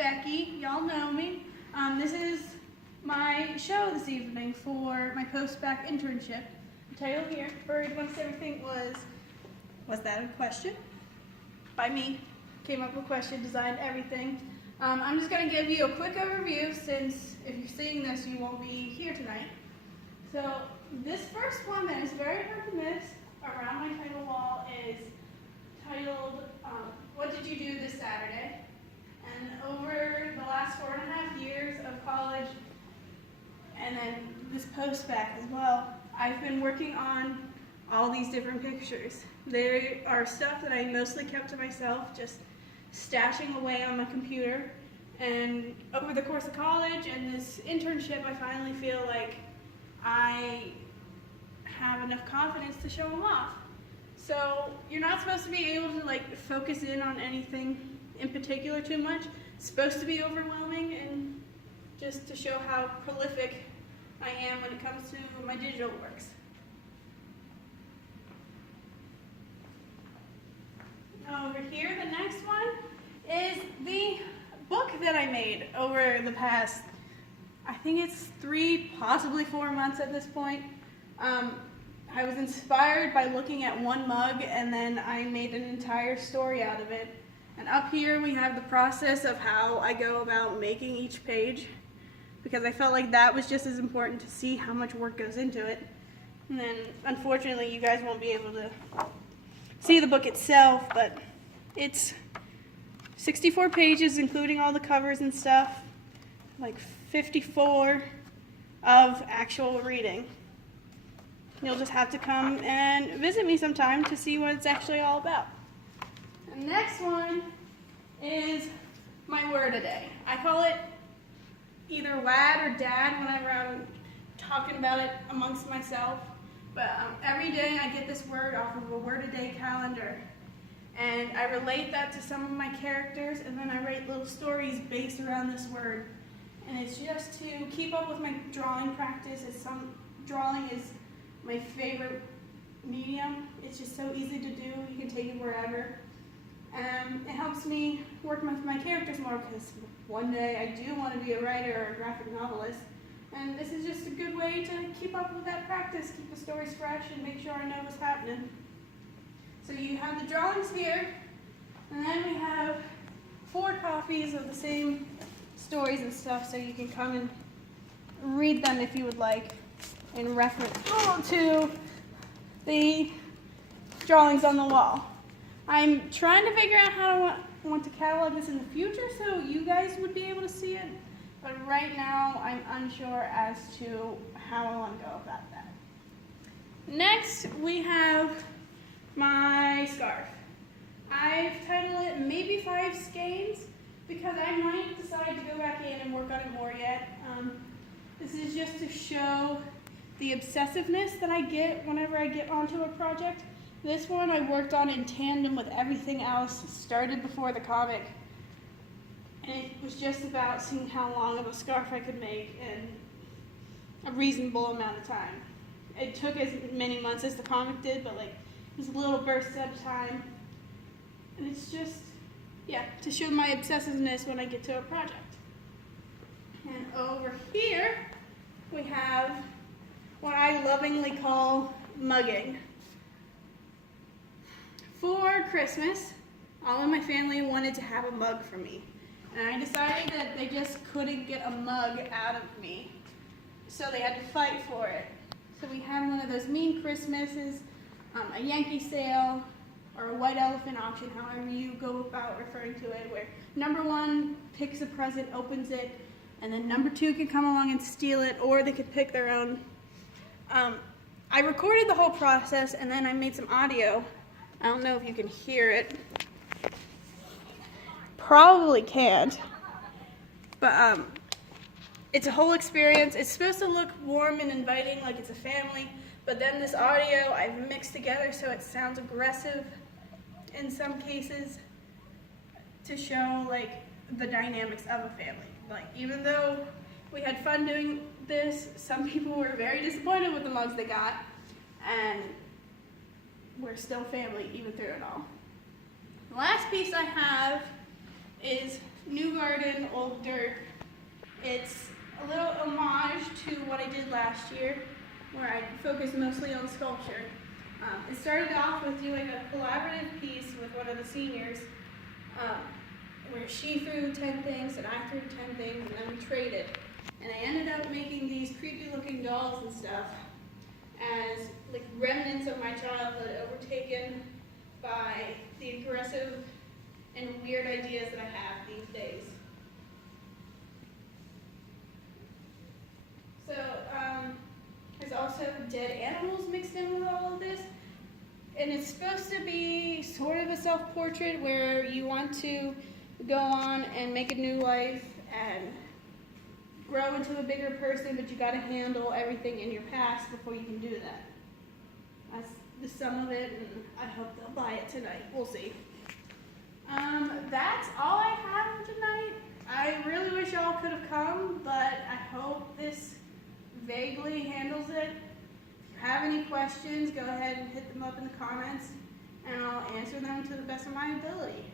Becky. Y'all know me. This is my show this evening for my post-bac internship. The title here, Buried Once Everything, was that a question? By me. Came up with a question, designed everything. I'm just going to give you a quick overview since if you're seeing this, you won't be here tonight. So this first one that is very hard to miss around my title wall is titled, What Did You Do This Saturday? And over the last 4.5 years of college, and then this post-bac as well, I've been working on all these different pictures. They are stuff that I mostly kept to myself, just stashing away on my computer. And over the course of college and this internship, I finally feel like I have enough confidence to show them off. So you're not supposed to be able to focus in on anything in particular too much. It's supposed to be overwhelming and just to show how prolific I am when it comes to my digital works. Over here, the next one is the book that I made over the past, I think it's 3, possibly 4 months at this point. I was inspired by looking at one mug and then I made an entire story out of it. And up here we have the process of how I go about making each page, because I felt like that was just as important to see how much work goes into it. And then unfortunately you guys won't be able to see the book itself, but it's 64 pages including all the covers and stuff, like 54 of actual reading. You'll just have to come and visit me sometime to see what it's actually all about. The next one is my word a day. I call it either WAD or DAD whenever I'm talking about it amongst myself. But every day I get this word off of a word a day calendar. And I relate that to some of my characters, and then I write little stories based around this word. And it's just to keep up with my drawing practice. Drawing is my favorite medium. It's just so easy to do. You can take it wherever. It helps me work with my characters more, because one day I do want to be a writer or a graphic novelist. And this is just a good way to keep up with that practice, keep the stories fresh, and make sure I know what's happening. So you have the drawings here, and then we have 4 copies of the same stories and stuff, so you can come and read them if you would like, in reference to the drawings on the wall. I'm trying to figure out how I want to catalog this in the future so you guys would be able to see it, but right now I'm unsure as to how I want to go about that. Next, we have my scarf. I've titled it Maybe 5 Skeins because I might decide to go back in and work on it more yet. This is just to show the obsessiveness that I get whenever I get onto a project. This one I worked on in tandem with everything else, started before the comic. And it was just about seeing how long of a scarf I could make in a reasonable amount of time. It took as many months as the comic did, but it was little bursts at a time. And it's just, to show my obsessiveness when I get to a project. And over here, we have what I lovingly call mugging. For Christmas, all of my family wanted to have a mug from me. And I decided that they just couldn't get a mug out of me. So they had to fight for it. So we had one of those mean Christmases, a Yankee sale, or a white elephant auction, however you go about referring to it, where number 1 picks a present, opens it, and then number 2 can come along and steal it, or they could pick their own. I recorded the whole process, and then I made some audio. I don't know if you can hear it. Probably can't. But it's a whole experience. It's supposed to look warm and inviting, like it's a family, but then this audio I've mixed together so it sounds aggressive in some cases to show the dynamics of a family. Even though we had fun doing this, some people were very disappointed with the mugs they got, and we're still family even through it all. The last piece I have is New Garden, Old Dirt. It's a little homage to what I did last year, where I focused mostly on sculpture. It started off with doing a collaborative piece with one of the seniors, where she threw 10 things and I threw 10 things, and then we traded. And I ended up making these creepy looking dolls and stuff as like remnants of my childhood overtaken by the aggressive and weird ideas that I have these days. So, there's also dead animals mixed in with all of this. And it's supposed to be sort of a self-portrait where you want to go on and make a new life and grow into a bigger person, but you got to handle everything in your past before you can do that. That's the sum of it, and I hope they'll buy it tonight. We'll see. That's all I have for tonight. I really wish y'all could have come, but I hope this vaguely handles it. If you have any questions, go ahead and hit them up in the comments, and I'll answer them to the best of my ability.